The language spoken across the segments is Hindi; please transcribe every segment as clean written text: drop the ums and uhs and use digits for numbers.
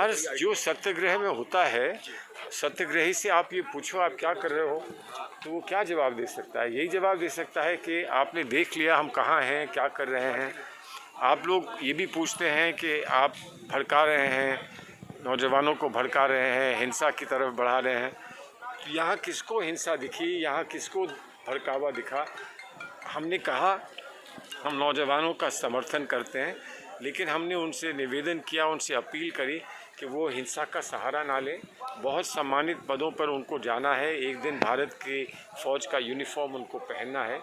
यार जो सत्याग्रह में होता है, सत्याग्रही से आप ये पूछो आप क्या कर रहे हो, तो वो क्या जवाब दे सकता है? यही जवाब दे सकता है कि आपने देख लिया हम कहाँ हैं, क्या कर रहे हैं। आप लोग ये भी पूछते हैं कि आप भड़का रहे हैं, नौजवानों को भड़का रहे हैं, हिंसा की तरफ बढ़ा रहे हैं। तो यहाँ किसको हिंसा दिखी, यहाँ किसको भड़कावा दिखा? हमने कहा हम नौजवानों का समर्थन करते हैं, लेकिन हमने उनसे निवेदन किया, उनसे अपील करी कि वो हिंसा का सहारा ना लें। बहुत सम्मानित पदों पर उनको जाना है, एक दिन भारत की फ़ौज का यूनिफॉर्म उनको पहनना है।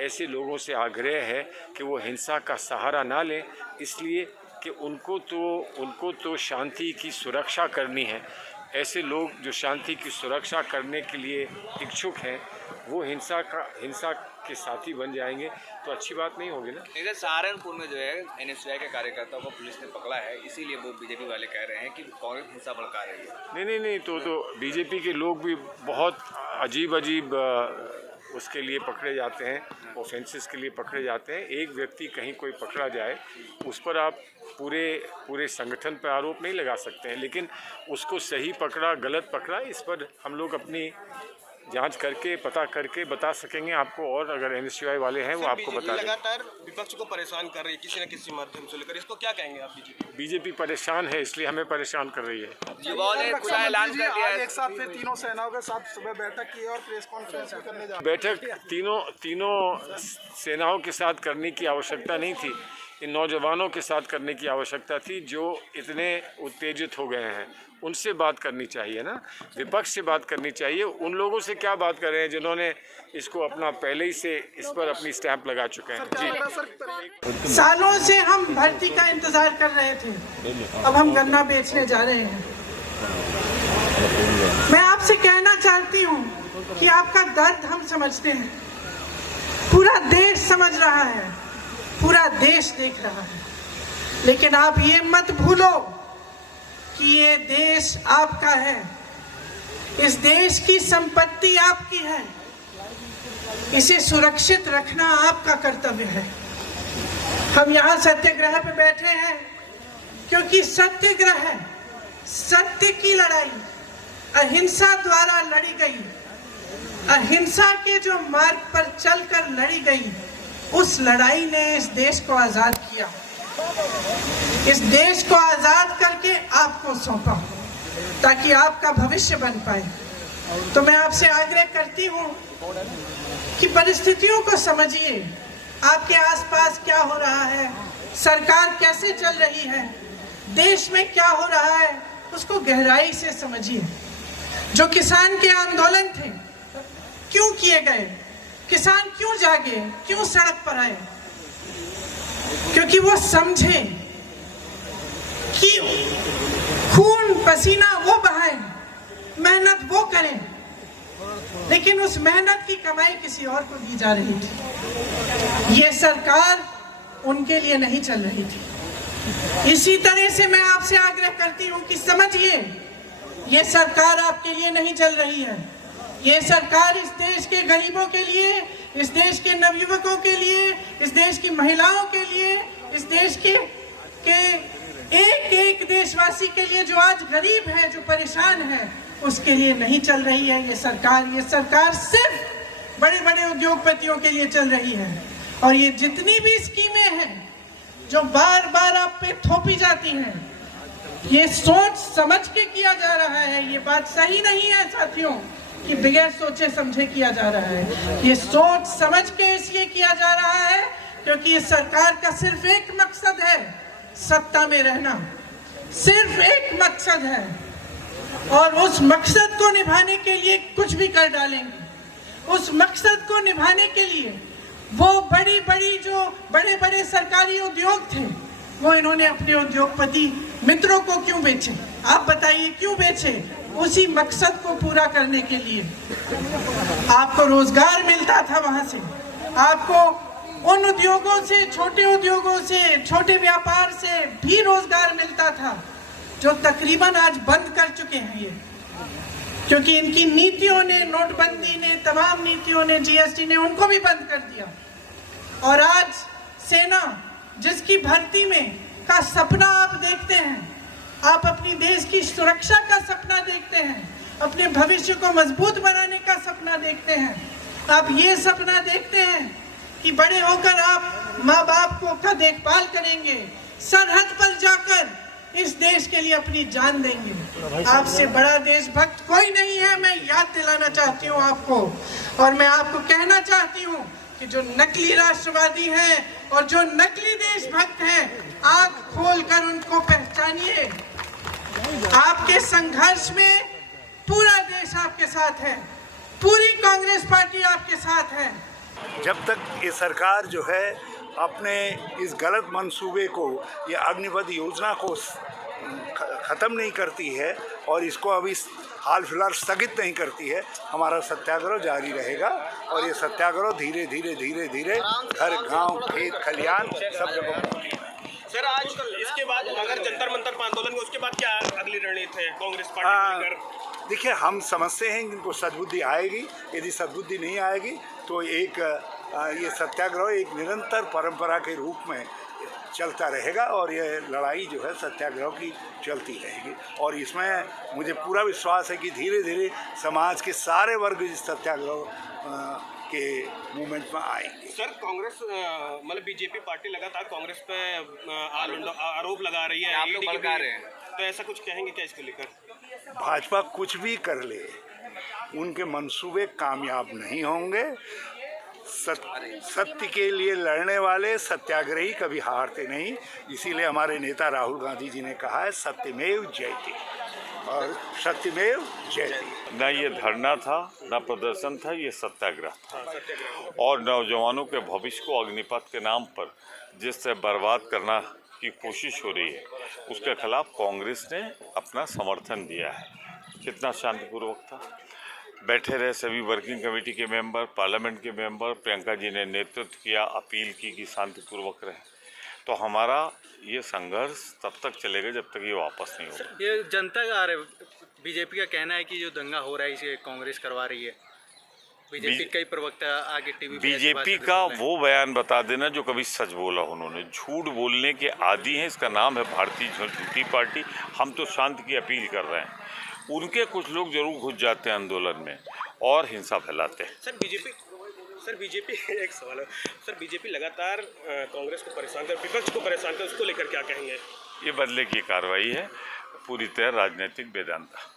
ऐसे लोगों से आग्रह है कि वो हिंसा का सहारा ना लें, इसलिए कि उनको तो शांति की सुरक्षा करनी है। ऐसे लोग जो शांति की सुरक्षा करने के लिए इच्छुक हैं, वो हिंसा के साथी बन जाएंगे तो अच्छी बात नहीं होगी ना। इधर सहारनपुर में जो है एनएसयूआई के कार्यकर्ताओं को पुलिस ने पकड़ा है, इसीलिए वो बीजेपी वाले कह रहे हैं कि कांग्रेस हिंसा भड़का रही है। नहीं, तो बीजेपी के लोग भी बहुत अजीब उसके लिए पकड़े जाते हैं, ऑफेंसेस के लिए पकड़े जाते हैं। एक व्यक्ति कहीं कोई पकड़ा जाए, उस पर आप पूरे संगठन पर आरोप नहीं लगा सकते हैं, लेकिन उसको सही पकड़ा गलत पकड़ा, इस पर हम लोग अपनी जांच करके पता करके बता सकेंगे आपको। और अगर एनएसयूआई वाले हैं वो आपको बता देंगे। लगातार विपक्ष को परेशान कर रही है किसी न किसी माध्यम से लेकर, इसको क्या कहेंगे आप? बीजेपी परेशान है, इसलिए हमें परेशान कर रही है। युवाओं ने खुला ऐलान कर दिया है। एक साथ फिर तीनों सेनाओं के साथ सुबह बैठक की और प्रेस कॉन्फ्रेंस भी करने जा रहे हैं। बैठक तीनों सेनाओं के साथ करने की आवश्यकता नहीं थी, इन नौजवानों के साथ करने की आवश्यकता थी जो इतने उत्तेजित हो गए हैं। उनसे बात करनी चाहिए ना, विपक्ष से बात करनी चाहिए। उन लोगों से क्या बात कर रहे हैं जिन्होंने इसको अपना पहले ही से इस पर अपनी स्टैंप लगा चुके हैं। जी, सालों से हम भर्ती का इंतजार कर रहे थे, अब हम गन्ना बेचने जा रहे हैं। मैं आपसे कहना चाहती हूँ कि आपका दर्द हम समझते हैं, पूरा देश समझ रहा है, पूरा देश देख रहा है, लेकिन आप ये मत भूलो कि ये देश आपका है, इस देश की संपत्ति आपकी है, इसे सुरक्षित रखना आपका कर्तव्य है। हम यहाँ सत्याग्रह पे बैठे हैं क्योंकि सत्याग्रह है, सत्य की लड़ाई अहिंसा द्वारा लड़ी गई, अहिंसा के जो मार्ग पर चलकर लड़ी गई, उस लड़ाई ने इस देश को आजाद किया, इस देश को आजाद करके आपको सौंपा ताकि आपका भविष्य बन पाए। तो मैं आपसे आग्रह करती हूँ कि परिस्थितियों को समझिए, आपके आसपास क्या हो रहा है, सरकार कैसे चल रही है, देश में क्या हो रहा है, उसको गहराई से समझिए। जो किसान के आंदोलन थे क्यों किए गए, किसान क्यों जागे, क्यों सड़क पर आए? क्योंकि वो समझे कि खून पसीना वो बहाएं, मेहनत वो करें, लेकिन उस मेहनत की कमाई किसी और को दी जा रही थी। ये सरकार उनके लिए नहीं चल रही थी। इसी तरह से मैं आपसे आग्रह करती हूँ कि समझिए, ये सरकार आपके लिए नहीं चल रही है। ये सरकार इस देश के गरीबों के लिए, इस देश के नवयुवकों के लिए, इस देश की महिलाओं के लिए, इस देश के एक देशवासी के लिए जो आज गरीब है, जो परेशान है, उसके लिए नहीं चल रही है ये सरकार सिर्फ बड़े बड़े उद्योगपतियों के लिए चल रही है। और ये जितनी भी स्कीमें हैं जो बार बार आप पे थोपी जाती हैं, ये सोच समझ के किया जा रहा है। ये बात सही नहीं है साथियों कि बगैर सोचे समझे किया जा रहा है। ये सोच समझ के इसलिए किया जा रहा है क्योंकि इस सरकार का सिर्फ एक मकसद है, सत्ता में रहना, सिर्फ एक मकसद है, और उस मकसद को निभाने के लिए कुछ भी कर डालेंगे। उस मकसद को निभाने के लिए वो जो बड़े बड़े सरकारी उद्योग थे, वो इन्होंने अपने उद्योगपति मित्रों को क्यों बेचे? आप बताइए क्यों बेचे? उसी मकसद को पूरा करने के लिए। आपको रोजगार मिलता था वहां से, आपको उन उद्योगों से, छोटे उद्योगों से, छोटे व्यापार से भी रोजगार मिलता था जो तकरीबन आज बंद कर चुके हैं ये, क्योंकि इनकी नीतियों ने, नोटबंदी ने, तमाम नीतियों ने, जीएसटी ने उनको भी बंद कर दिया। और आज सेना जिसकी भर्ती में का सपना आप देखते हैं आप अपनी देश की सुरक्षा का सपना देखते हैं, अपने भविष्य को मजबूत बनाने का सपना देखते हैं। आप ये सपना देखते हैं कि बड़े होकर आप माँ बाप का देखभाल करेंगे, सरहद पर जाकर इस देश के लिए अपनी जान देंगे। आपसे बड़ा देशभक्त कोई नहीं है, मैं याद दिलाना चाहती हूँ आपको। और मैं आपको कहना चाहती हूँ कि जो नकली राष्ट्रवादी हैं और जो नकली देशभक्त हैं, आंख खोलकर उनको पहचानिए। आपके संघर्ष में पूरा देश आपके साथ है, पूरी कांग्रेस पार्टी आपके साथ है। जब तक ये सरकार जो है अपने इस गलत मंसूबे को, ये अग्निपथ योजना को ख़त्म नहीं करती है और इसको अभी हाल फिलहाल स्थगित नहीं करती है, हमारा सत्याग्रह जारी रहेगा। और ये सत्याग्रह धीरे धीरे धीरे धीरे हर गांव, खेत, खलियान सब जगह। सर, आज इसके बाद अगर जंतर मंतर पर आंदोलन उसके बाद क्या अगली रणनीति है कांग्रेस पार्टी की? देखिए, हम समझते हैं कि इनको सद्बुद्धि आएगी। यदि सद्बुद्धि नहीं आएगी तो एक ये सत्याग्रह एक निरंतर परंपरा के रूप में चलता रहेगा और ये लड़ाई जो है सत्याग्रह की चलती रहेगी। और इसमें मुझे पूरा विश्वास है कि धीरे धीरे समाज के सारे वर्ग इस सत्याग्रह के मूवमेंट में आएंगे। सर, कांग्रेस मतलब बीजेपी पार्टी लगातार कांग्रेस पे आरोप लगा रही है, आप लोग भड़का रहे हैं, तो ऐसा कुछ कहेंगे क्या इसको लेकर? भाजपा कुछ भी कर ले, उनके मंसूबे कामयाब नहीं होंगे। सत्य के लिए लड़ने वाले सत्याग्रही कभी हारते नहीं। इसीलिए हमारे नेता राहुल गांधी जी ने कहा है, सत्यमेव जयते, और सत्यमेव जयते। ना ये धरना था, ना प्रदर्शन था, ये सत्याग्रह था। और नौजवानों के भविष्य को अग्निपथ के नाम पर जिससे बर्बाद करना की कोशिश हो रही है, उसके खिलाफ कांग्रेस ने अपना समर्थन दिया है। कितना शांतिपूर्वक था, बैठे रहे सभी वर्किंग कमेटी के मेंबर, पार्लियामेंट के मेंबर, प्रियंका जी ने नेतृत्व किया, अपील की कि शांतिपूर्वक रहे। तो हमारा ये संघर्ष तब तक चलेगा जब तक ये वापस नहीं होगा। ये जनता का बीजेपी का कहना है कि जो दंगा हो रहा है इसे कांग्रेस करवा रही है। बीजेपी कई प्रवक्ता आगे टीवी पे बीजेपी का वो बयान बता देना जो कभी सच बोला उन्होंने। झूठ बोलने के आदी हैं, इसका नाम है भारतीय झूठी पार्टी। हम तो शांति की अपील कर रहे हैं, उनके कुछ लोग जरूर घुस जाते हैं आंदोलन में और हिंसा फैलाते हैं। सर, बीजेपी एक सवाल है सर, बीजेपी लगातार कांग्रेस को परेशान कर, विपक्ष को परेशान कर, उसको लेकर क्या कहेंगे? ये बदले की कार्रवाई है, पूरी तरह राजनीतिक वेदांता।